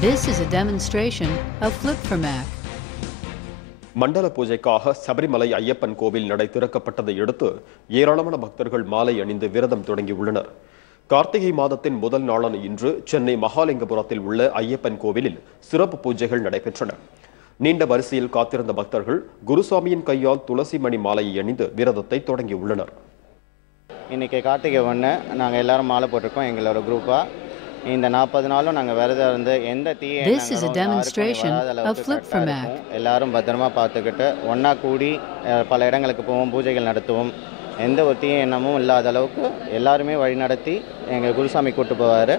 This is a demonstration of Flip for Mac. மண்டல பூஜைக்காக சபரிமலை ஐயப்பன் கோவில் நடை திறக்கப்பட்டதை அடுத்து ஏராளமான பக்தர்கள் மாலை அணிந்து விரதம் தொடங்கியுள்ளனர். கார்த்திகை மாதத்தின் முதல் நாளான இன்று சென்னை மகாலிங்கபுரத்தில் உள்ள ஐயப்பன் கோவிலில் சிறப்பு பூஜைகள் நடைபெற்றன. நீண்ட வரிசையில் காத்திருந்த பக்தர்கள் குருசாமியின் கையால் துளசி மணி மாலையை அணிந்து விரதத்தை தொடங்கியுள்ளனர். இன்னைக்கு கார்த்திகை 1 நாங்கள் எல்லாரும் மாலை போட்டிருக்கோம். எங்களோட குரூப்பா இந்த 40 நாளும் நாங்கள் விரதம் இருந்து எந்த தீயை எல்லாரும் பத்திரமா பார்த்துக்கிட்டு ஒன்றா கூடி பல இடங்களுக்கு போவோம், பூஜைகள் நடத்துவோம். எந்த ஒரு தீய எண்ணமும் இல்லாத அளவுக்கு எல்லாருமே வழி நடத்தி எங்கள் குருசாமி கூட்டு போவார்.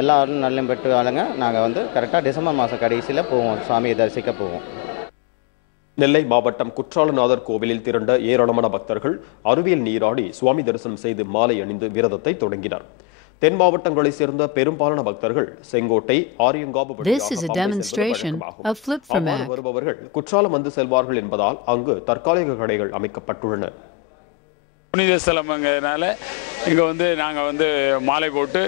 எல்லாரும் நல்ல பெற்று ஆளுங்க. நாங்கள் கரெக்டாக டிசம்பர் மாதம் கடைசியில் போவோம், சுவாமியை தரிசிக்க போவோம். நெல்லை மாவட்டம் குற்றாலநாதர் கோவிலில் திரண்ட ஏராளமான பக்தர்கள் அருவியில் நீராடி சுவாமி தரிசனம் செய்து மாலை அணிந்து விரதத்தை தொடங்கினர். தென் மாவட்டங்களைச் சேர்ந்த பெரும்பாலான பக்தர்கள் செங்கோட்டை, ஆரியங்காவு வருபவர்கள் குற்றாலம் வந்து செல்வார்கள் என்பதால் அங்கு தற்காலிக கடைகள் அமைக்கப்பட்டுள்ளன. புனித ஸ்தலம்ங்கிறதுனால இங்கே நாங்கள் மாலை போட்டு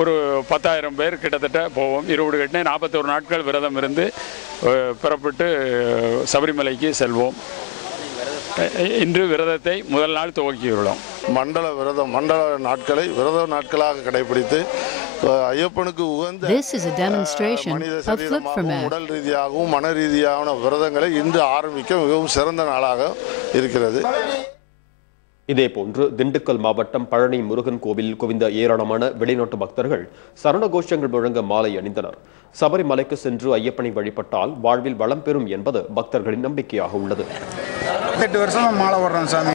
ஒரு 10,000 பேர் கிட்டத்தட்ட போவோம். 20 கட்டின 41 நாட்கள் விரதம் இருந்து புறப்பட்டு சபரிமலைக்கு செல்வோம். இன்று விரதத்தை முதல் நாள் துவக்கியுள்ளோம். மண்டல நாட்களை விரத நாட்களாக கடைபிடித்து ஐயப்பனுக்கு உகந்த உடல் ரீதியாகவும் மன ரீதியான விரதங்களை இன்று ஆரம்பிக்க மிகவும் சிறந்த நாளாக இருக்கிறது. இதேபோன்று திண்டுக்கல் மாவட்டம் பழனி முருகன் கோவிலில் குவிந்த ஏராளமான வெளிநாட்டு பக்தர்கள் சரண கோஷங்கள் முழங்க மாலை அணிந்தனர். சபரிமலைக்கு சென்று ஐயப்பனை வழிபட்டால் வாழ்வில் வளம் பெறும் என்பது பக்தர்களின் நம்பிக்கையாக உள்ளது. 8 வருஷமா மாலை போடுறோம் சாமி.